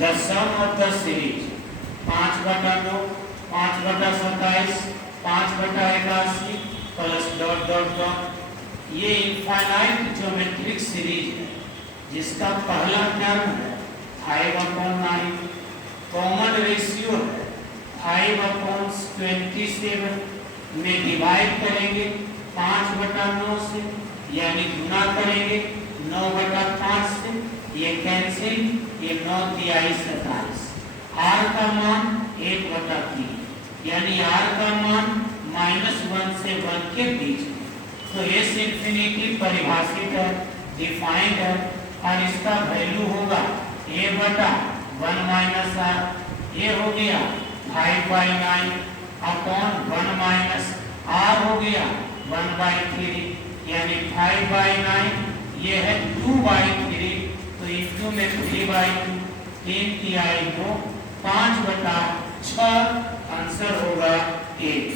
The sum of the series 5/9, 5/27, 5/81 plus dot dot dot. ये infinite geometric series है जिसका पहला टर्म है 5/9, कॉमन रेशियो है 5/27 में डिवाइड करेंगे 5/9 से, यानी गुना करेंगे 9/5 से, ये कैंसिल, ये 9 तिहाई 27। r का मान 1/3, यानी r का मान -1 से 1 के बीच में। तो s इंफिनिटी परिभाषित है, डिफाइंड है, और इसका वैल्यू होगा a/1 - r। ये हो गया 5/9 अपॉन 1 - r हो गया 1/3, यानी 5/9 ये है 2/3, तो इंटू में 3/2, 3 तिहाई को 5/6, आंसर होगा 1।